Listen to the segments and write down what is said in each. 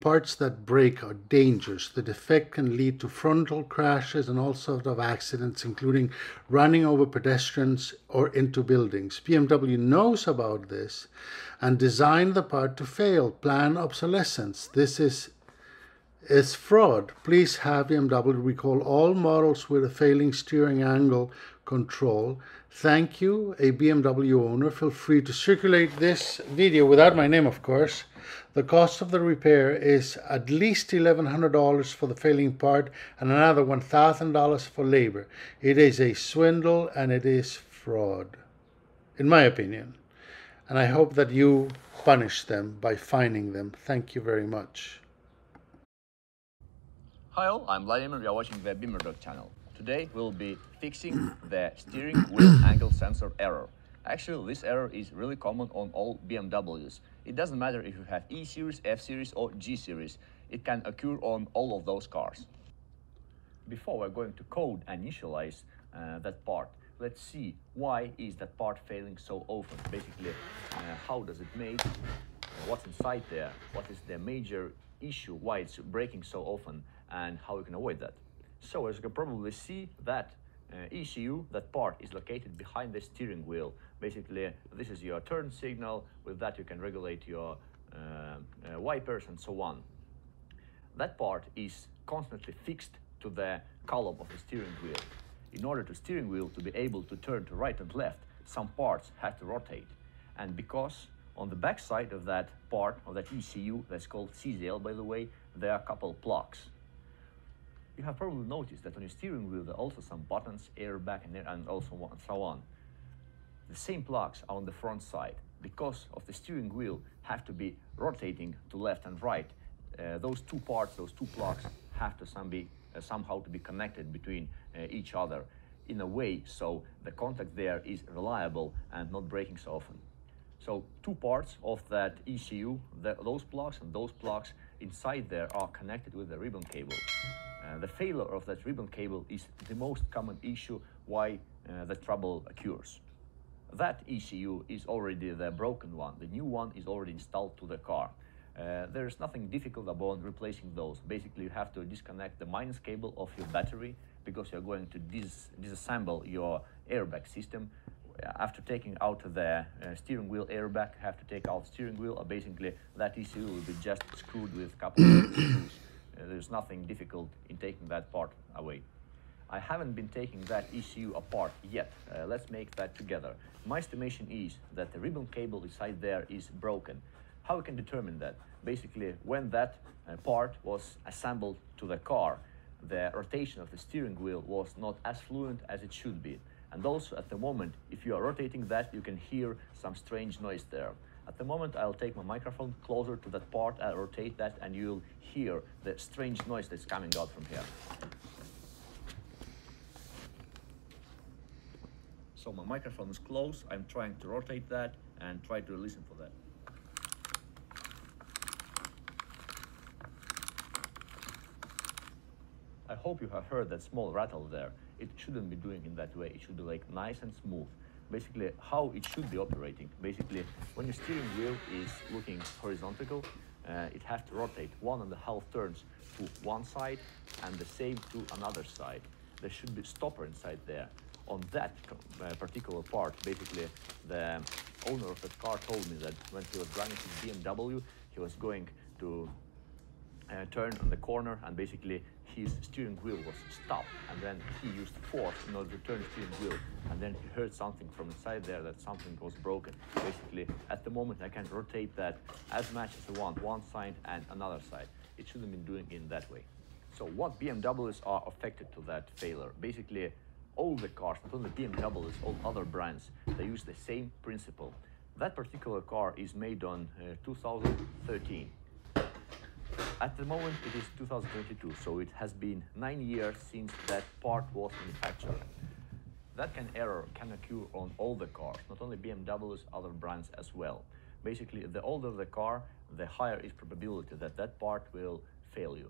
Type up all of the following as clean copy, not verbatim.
Parts that break are dangerous. The defect can lead to frontal crashes and all sorts of accidents, including running over pedestrians or into buildings. BMW knows about this and designed the part to fail. Planned obsolescence. This is fraud. Please have BMW recall all models with a failing steering angle control. Thank you, a BMW owner. Feel free to circulate this video without my name, of course. The cost of the repair is at least $1,100 for the failing part and another $1,000 for labor. It is a swindle and it is fraud, in my opinion. And I hope that you punish them by fining them. Thank you very much. Hi all, I'm Vladimir, you're watching the BMW channel. Today we'll be fixing the steering wheel angle sensor error. Actually, this error is really common on all BMWs. It doesn't matter if you have E series, F series or G series. It can occur on all of those cars. Before we're going to code and initialize that part, let's see why is that part failing so often. Basically, how does it made, what's inside there, what is the major issue, why it's breaking so often, and how we can avoid that. So as you can probably see, that ECU, that part is located behind the steering wheel. Basically, this is your turn signal. With that you can regulate your wipers and so on. That part is constantly fixed to the column of the steering wheel. In order to steering wheel to be able to turn to right and left, some parts have to rotate. And because on the back side of that part, of that ECU, that's called CZL by the way, there are a couple plugs. You have probably noticed that on your steering wheel there are also some buttons, airbag and also so on. The same plugs are on the front side. Because of the steering wheel have to be rotating to left and right, those two parts, those two plugs have to somehow to be connected between each other in a way so the contact there is reliable and not breaking so often. So two parts of that ECU, those plugs and those plugs inside there are connected with the ribbon cable. The failure of that ribbon cable is the most common issue why the trouble occurs. That ECU is already the broken one. The new one is already installed to the car. There is nothing difficult about replacing those. Basically, you have to disconnect the minus cable of your battery because you're going to disassemble your airbag system. After taking out the steering wheel airbag, you have to take out steering wheel. Basically, that ECU will be just screwed with a couple of screws. There's nothing difficult in taking that part away. I haven't been taking that ECU apart yet. Let's make that together. My estimation is that the ribbon cable inside there is broken. How we can determine that? Basically, when that part was assembled to the car, the rotation of the steering wheel was not as fluent as it should be. And also at the moment, if you are rotating that, you can hear some strange noise there. At the moment, I'll take my microphone closer to that part, I'll rotate that, and you'll hear the strange noise that's coming out from here. So my microphone is close, I'm trying to rotate that and try to listen for that. I hope you have heard that small rattle there. It shouldn't be doing in that way. It should be like nice and smooth. Basically, how it should be operating. Basically, when your steering wheel is looking horizontal, it has to rotate 1.5 turns to one side and the same to another side. There should be a stopper inside there. On that particular part, basically, the owner of that car told me that when he was driving his BMW, he was going to turn on the corner and basically his steering wheel was stopped, and then he used force in order to turn the steering wheel, and then he heard something from inside there that something was broken. Basically, at the moment I can rotate that as much as I want, one side and another side. It shouldn't be doing in that way. So what BMWs are affected to that failure? Basically, all the cars, not only BMWs, all other brands, they use the same principle. That particular car is made on 2013. At the moment it is 2022, so it has been 9 years since that part was manufactured. That error can occur on all the cars, not only BMWs, other brands as well. Basically, the older the car, the higher is probability that that part will fail you.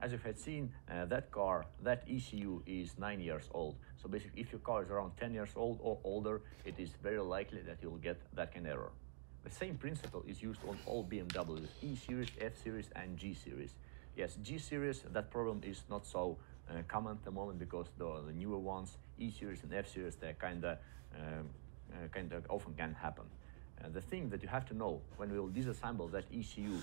As you had seen, that car, that ECU is 9 years old. So basically, if your car is around 10 years old or older, it is very likely that you'll get that error. The same principle is used on all BMWs, E series, F series and G series. Yes, G series, that problem is not so common at the moment because the newer ones, E series and F series, they kind of often can happen. The thing that you have to know when we will disassemble that ECU,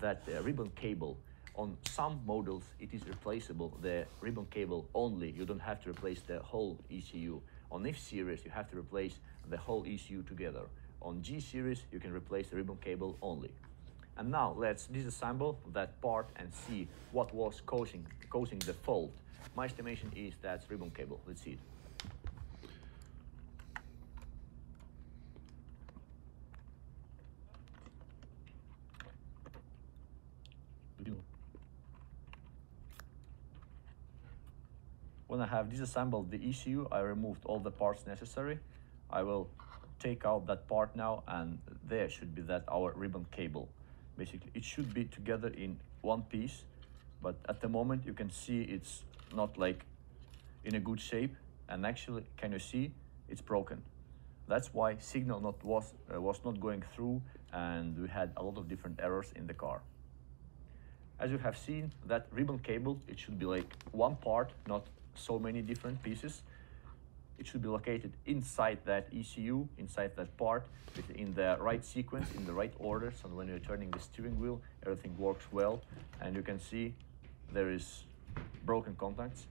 that ribbon cable, on some models it is replaceable, the ribbon cable only, you don't have to replace the whole ECU. On F series you have to replace the whole ECU together. On G series you can replace the ribbon cable only. And now let's disassemble that part and see what was causing the fault. My estimation is that's ribbon cable. Let's see it. When I have disassembled the ECU, I removed all the parts necessary. I will take out that part now, and there should be that our ribbon cable. Basically, it should be together in one piece, but at the moment you can see it's not like in a good shape, and actually, can you see, it's broken. That's why signal was not going through, and we had a lot of different errors in the car. As you have seen, that ribbon cable, it should be like one part, not so many different pieces. It should be located inside that ECU, inside that part, in the right sequence, in the right order, so when you're turning the steering wheel, everything works well. And you can see there is broken contacts.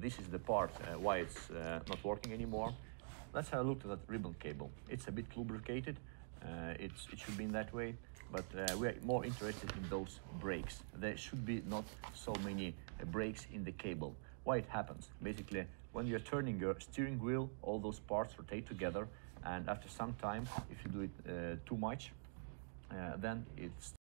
This is the part why it's not working anymore. Let's have a look at that ribbon cable. It's a bit lubricated. It should be in that way, but we are more interested in those brakes. There should be not so many brakes in the cable. Why it happens? Basically, when you're turning your steering wheel, all those parts rotate together, and after some time, if you do it too much, then it's